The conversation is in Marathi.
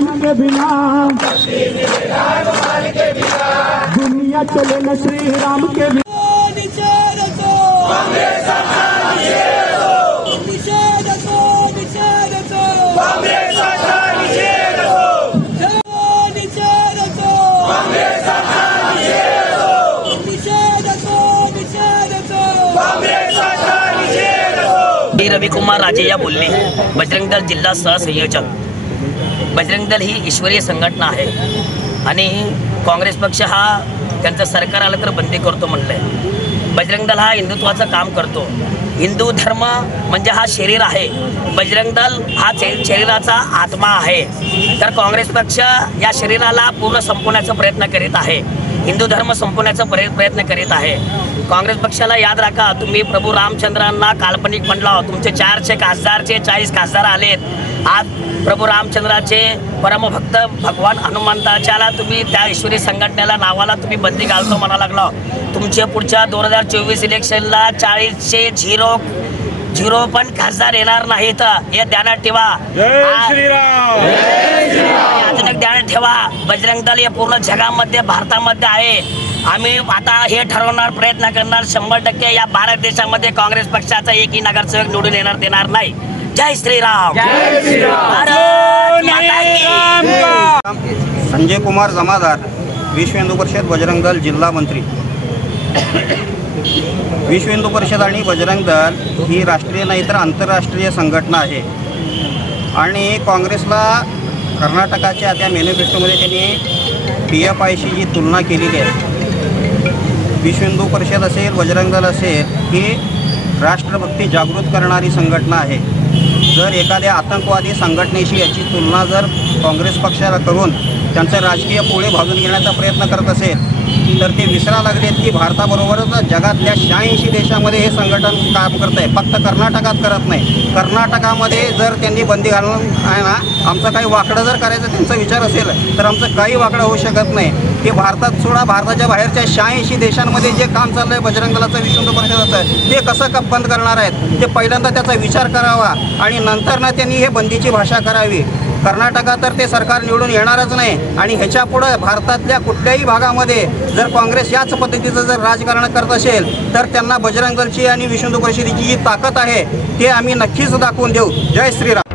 कमाल के बिना दुनिया चले न श्री राम के बिना। रविकुमार राजे या बोलणे, बजरंग दल जिल्हा सहसंयोजक। बजरंग दल ही ईश्वरीय संघटना आहे आणि काँग्रेस पक्ष हा त्यांचं सरकार आलं तर बंदी करतो म्हणलंय। बजरंग दल हा हिंदुत्वाचं काम करतो। हिंदू धर्म म्हणजे हा शरीर आहे, बजरंग दल हा शरीराचा आत्मा आहे। तर काँग्रेस पक्ष या शरीराला पूर्ण संपवण्याचा प्रयत्न करीत आहे, हिंदू धर्म संपवण्याचा प्रयत्न करीत आहे। काँग्रेस पक्षाला याद राखा, तुम्ही प्रभू रामचंद्रांना काल्पनिक म्हणला, तुमचे 400 खासदारचे 40 खासदार आलेत। आज प्रभू रामचंद्राचे परमभक्त भगवान हनुमंताच्याला तुम्ही त्या ईश्वरी संघटनेला नावाला तुम्ही बंदी घालतो म्हणा लागला। तुमचे पुढच्या 2024 इलेक्शनला 40चे 0 पण खासदार येणार नाहीत, हे ध्यानात ठेवा। अजून एक ध्यानात ठेवा, बजरंग दल हे पूर्ण जगामध्ये भारतामध्ये आहे। आम्ही आता हे ठरवणार प्रयत्न करणार 100% या भारत देशामध्ये काँग्रेस पक्षाचा एकही नगरसेवक निवडून येणार देणार नाही। जय श्रीराम। संजय कुमार जमादार, विश्व हिंदू परिषद बजरंग दल जिल्हा मंत्री। विश्व हिंदू परिषद आणि बजरंग दल ही राष्ट्रीय नाही तर आंतरराष्ट्रीय संघटना आहे आणि काँग्रेसला कर्नाटकाच्या त्या मॅनिफेस्टोमध्ये त्यांनी PFIशी जी तुलना केलेली आहे। विश्व हिंदू परिषद असेल, बजरंग दल असेल, ही राष्ट्रभक्ती जागृत करणारी संघटना आहे। जर एखाद्या आतंकवादी संघटनेशी याची तुलना जर काँग्रेस पक्षाला करून त्यांचे राजकीय पोळे भाजून घेण्याचा प्रयत्न करत असेल तर ते विसरा लागलेत की भारताबरोबरच जगातल्या 86 देशामध्ये हे संघटन काम करत आहे, फक्त कर्नाटकात करत नाही। कर्नाटकामध्ये जर त्यांनी बंदी घालून आहे ना, आमचं काही वाकडं जर करायचं त्यांचा विचार असेल तर आमचं काही वाकडं होऊ शकत नाही। ते भारतात सोडा, भारताच्या बाहेरच्या 86 देशांमध्ये जे काम चाललं आहे बजरंग दलाचं, विश्व हिंदू परिषदाचं, ते कसं बंद करणार आहेत ते पहिल्यांदा त्याचा विचार करावा आणि नंतर ना त्यांनी हे बंदीची भाषा करावी। कर्नाटकात तर ते सरकार निवडून येणारच नाही आणि ह्याच्या पुढे भारतातल्या कुठल्याही भागामध्ये जर काँग्रेस याच पद्धतीचं जर राजकारण करत असेल तर त्यांना बजरंग दलची आणि विश्व हिंदू परिषदेची जी ताकद आहे ते आम्ही नक्कीच दाखवून देऊ। जय श्रीराम।